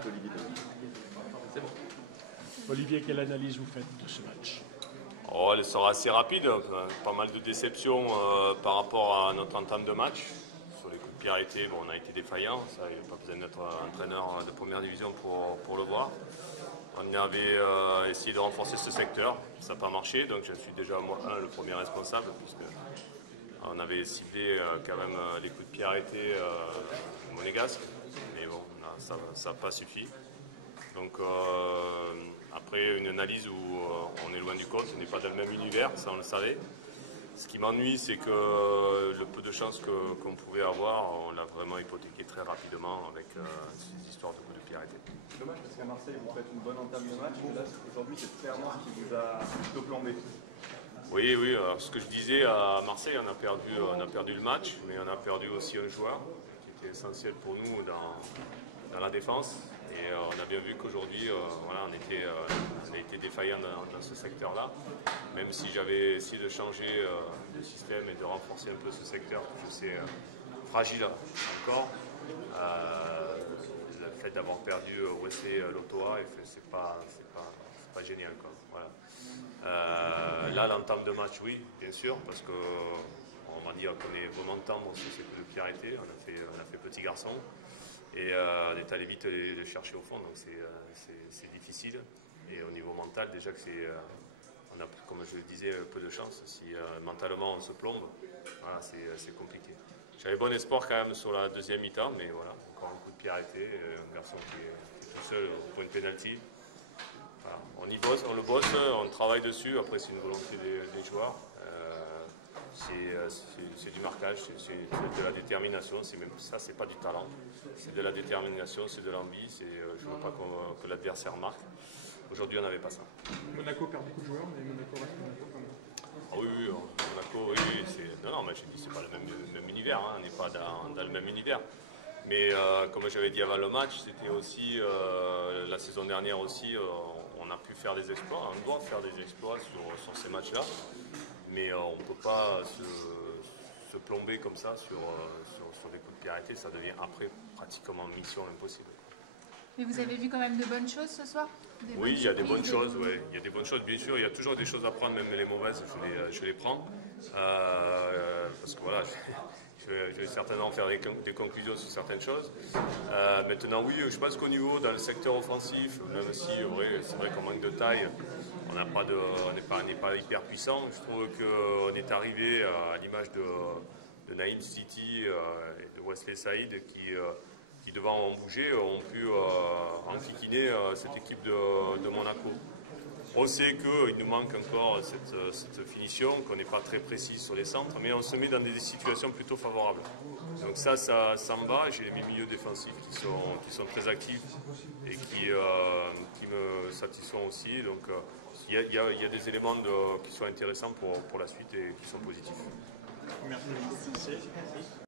match d'Olivier David. C'est bon. Olivier, quelle analyse vous faites de ce match? Oh, elle sera assez rapide, pas mal de déceptions par rapport à notre entame de match. Sur les coups de pied arrêtés, bon, on a été défaillants, ça, il n'y a pas besoin d'être entraîneur de première division pour le voir. On avait essayé de renforcer ce secteur, ça n'a pas marché, donc je suis déjà moi le premier responsable, puisque on avait ciblé quand même les coups de pied arrêtés monégasques, mais bon, ça n'a pas suffi. Donc après une analyse où on est loin du compte, on n'est pas dans le même univers, ça on le savait. Ce qui m'ennuie, c'est que le peu de chance qu'on pouvait avoir, on l'a vraiment hypothéqué très rapidement avec ces histoires de coups de pied arrêtés. Dommage parce qu'à Marseille, vous faites une bonne entame de match, mais là aujourd'hui c'est clairement ce qui vous a plutôt plombé. Oui, alors, ce que je disais, à Marseille, on a perdu le match, mais on a perdu aussi un joueur qui était essentiel pour nous dans la défense. Et on a bien vu qu'aujourd'hui, voilà, on a été défaillant dans ce secteur-là. Même si j'avais essayé de changer le système et de renforcer un peu ce secteur, je sais fragile encore. Le fait d'avoir perdu Wesley Lotoa, c'est pas génial, quoi. Voilà. Là, l'entame de match, oui, bien sûr, parce qu'on va dire qu'on est vraiment tendre sur ces coups de pied arrêtés. On a fait petit garçon. Et on est allé vite les chercher au fond, donc c'est difficile. Et au niveau mental, déjà que on a, comme je le disais, peu de chance. Si mentalement on se plombe, voilà, c'est compliqué. J'avais bon espoir quand même sur la deuxième mi-temps, mais voilà, encore un coup de pied arrêté, un garçon qui est tout seul au point de pénalty. Voilà. On y bosse, on le bosse, on travaille dessus. Après, c'est une volonté des joueurs. C'est du marquage, c'est de la détermination, même ça, c'est pas du talent, c'est de la détermination, c'est de l'envie, je ne veux pas que l'adversaire marque. Aujourd'hui, on n'avait pas ça. Monaco perd beaucoup de joueurs, mais Monaco reste Monaco quand même. Ah oui, Monaco, oui, non, mais j'ai dit, c'est pas le même univers, hein, on n'est pas dans le même univers. Mais comme j'avais dit avant le match, c'était aussi, la saison dernière aussi, on a pu faire des exploits, on doit faire des exploits sur ces matchs-là. Mais on ne peut pas se plomber comme ça sur des coups de pied arrêtés, ça devient après pratiquement mission impossible. Mais vous avez vu quand même de bonnes choses ce soir? Oui, il y a des bonnes choses, oui. Il y a des bonnes choses, bien sûr. Il y a toujours des choses à prendre, même les mauvaises, je les prends. Parce que voilà, je vais certainement faire des conclusions sur certaines choses. Maintenant, oui, je pense qu'au niveau, dans le secteur offensif, même si c'est vrai qu'on manque de taille, on n'est pas hyper puissant. Je trouve qu'on est arrivé à l'image de Naïm City et de Wesley Saïd qui devant en bouger, ont pu enquiquiner cette équipe de Monaco. On sait qu'il nous manque encore cette finition, qu'on n'est pas très précis sur les centres, mais on se met dans des situations plutôt favorables. Donc ça me va. J'ai mes milieux défensifs qui sont très actifs et qui me satisfont aussi. Donc il y a des éléments qui sont intéressants pour la suite et qui sont positifs. Merci.